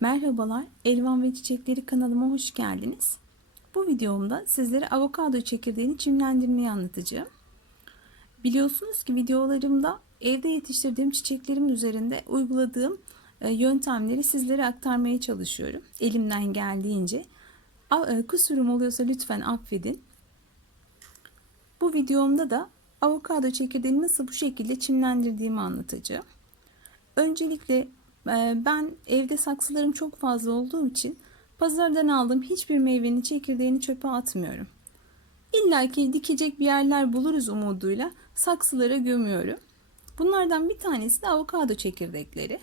Merhabalar, Elvan ve Çiçekleri kanalıma hoş geldiniz. Bu videomda sizlere avokado çekirdeğini çimlendirmeyi anlatacağım. Biliyorsunuz ki videolarımda evde yetiştirdiğim çiçeklerim üzerinde uyguladığım e, yöntemleri sizlere aktarmaya çalışıyorum. Elimden geldiğince. E, Kusurum oluyorsa lütfen affedin. Bu videomda da avokado çekirdeğini nasıl bu şekilde çimlendirdiğimi anlatacağım. Öncelikle ben evde saksılarım çok fazla olduğu için pazardan aldığım hiçbir meyvenin çekirdeğini çöpe atmıyorum. İlla ki dikecek bir yerler buluruz umuduyla saksılara gömüyorum. Bunlardan bir tanesi de avokado çekirdekleri.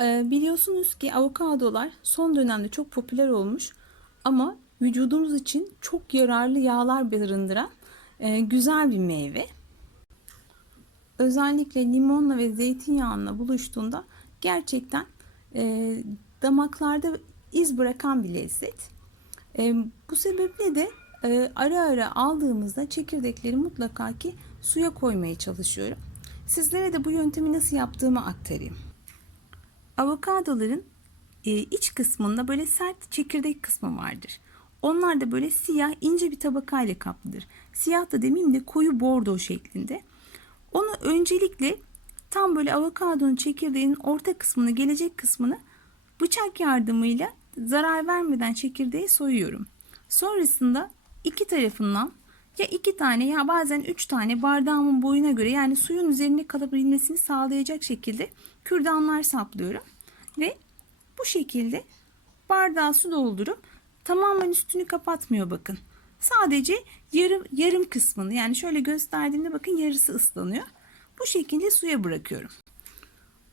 E, Biliyorsunuz ki avokadolar son dönemde çok popüler olmuş ama vücudumuz için çok yararlı yağlar barındıran e, güzel bir meyve özellikle limonla ve zeytinyağıyla buluştuğunda gerçekten e, damaklarda iz bırakan bir lezzet. E, bu sebeple de e, ara ara aldığımızda çekirdekleri mutlaka ki suya koymaya çalışıyorum. Sizlere de bu yöntemi nasıl yaptığımı aktarayım. Avokadoların e, iç kısmında böyle sert çekirdek kısmı vardır. Onlar da böyle siyah ince bir tabakayla kaplıdır. Siyah da demeyeyim de koyu bordo şeklinde. Onu öncelikle tam böyle avokadonun çekirdeğinin orta kısmını, gelecek kısmını bıçak yardımıyla zarar vermeden çekirdeği soyuyorum. Sonrasında iki tarafından ya iki tane ya bazen üç tane bardağımın boyuna göre yani suyun üzerine kalabilmesini sağlayacak şekilde kürdanlar saplıyorum. Ve bu şekilde bardağa su doldurup tamamen üstünü kapatmıyor bakın. Sadece yarım yarım kısmını yani şöyle gösterdiğimde bakın yarısı ıslanıyor. Bu şekilde suya bırakıyorum.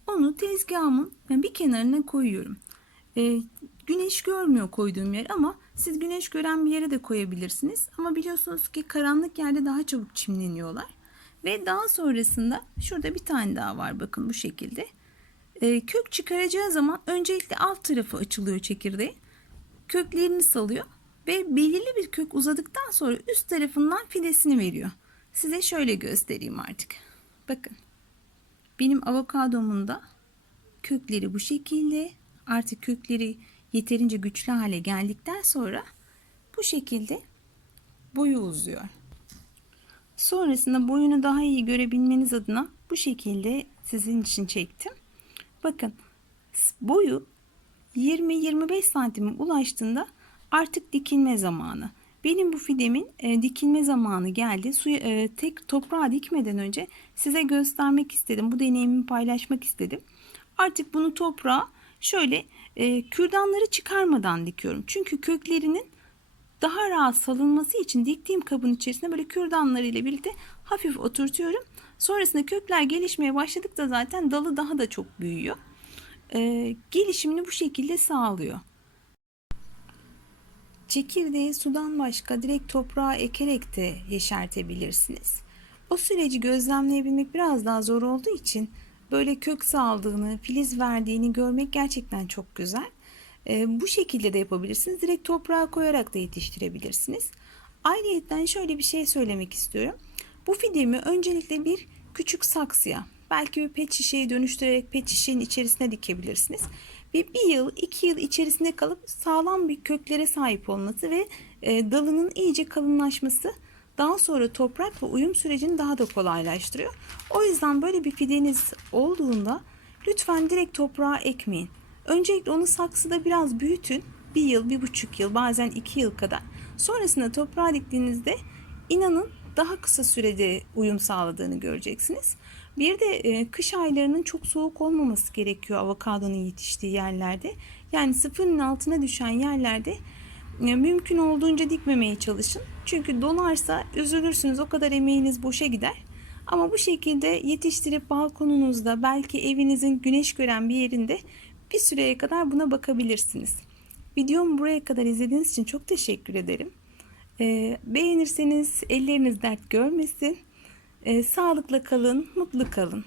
Onu tezgahımın bir kenarına koyuyorum. Ee, güneş görmüyor koyduğum yer ama siz güneş gören bir yere de koyabilirsiniz. Ama biliyorsunuz ki karanlık yerde daha çabuk çimleniyorlar. Ve daha sonrasında şurada bir tane daha var bakın bu şekilde. Ee, kök çıkaracağı zaman öncelikle alt tarafı açılıyor çekirdeğin. Köklerini salıyor ve belirli bir kök uzadıktan sonra üst tarafından fidesini veriyor. Size şöyle göstereyim artık. Bakın. Benim avokadomun da kökleri bu şekilde. Artık kökleri yeterince güçlü hale geldikten sonra bu şekilde boyu uzuyor. Sonrasında boyunu daha iyi görebilmeniz adına bu şekilde sizin için çektim. Bakın boyu 20-25 santime ulaştığında artık dikilme zamanı. Benim bu fidemin e, dikilme zamanı geldi. Suyu e, tek toprağa dikmeden önce size göstermek istedim. Bu deneyimimi paylaşmak istedim. Artık bunu toprağa şöyle e, kürdanları çıkarmadan dikiyorum. Çünkü köklerinin daha rahat salınması için diktiğim kabın içerisine böyle kürdanları ile birlikte hafif oturtuyorum. Sonrasında kökler gelişmeye başladıkça zaten dalı daha da çok büyüyor. E, gelişimini bu şekilde sağlıyor. Çekirdeği sudan başka direkt toprağa ekerek de yeşertebilirsiniz. O süreci gözlemleyebilmek biraz daha zor olduğu için böyle kök saldığını, filiz verdiğini görmek gerçekten çok güzel. Ee, bu şekilde de yapabilirsiniz. Direkt toprağa koyarak da yetiştirebilirsiniz. Ayrıyeten şöyle bir şey söylemek istiyorum. Bu fidemi öncelikle bir küçük saksıya, belki bir pet şişeye dönüştürerek pet şişenin içerisine dikebilirsiniz ve bir yıl iki yıl içerisinde kalıp sağlam bir köklere sahip olması ve e, dalının iyice kalınlaşması daha sonra toprakla uyum sürecini daha da kolaylaştırıyor. O yüzden böyle bir fideniz olduğunda lütfen direkt toprağa ekmeyin. Öncelikle onu saksıda biraz büyütün. Bir yıl, bir buçuk yıl, bazen iki yıl kadar. Sonrasında toprağa diktiğinizde inanın daha kısa sürede uyum sağladığını göreceksiniz. Bir de e, kış aylarının çok soğuk olmaması gerekiyor avokadonun yetiştiği yerlerde. Yani sıfırın altına düşen yerlerde e, mümkün olduğunca dikmemeye çalışın. Çünkü dolarsa üzülürsünüz o kadar emeğiniz boşa gider. Ama bu şekilde yetiştirip balkonunuzda belki evinizin güneş gören bir yerinde bir süreye kadar buna bakabilirsiniz. Videomu buraya kadar izlediğiniz için çok teşekkür ederim. E, beğenirseniz elleriniz dert görmesin. E, sağlıkla kalın, mutlu kalın.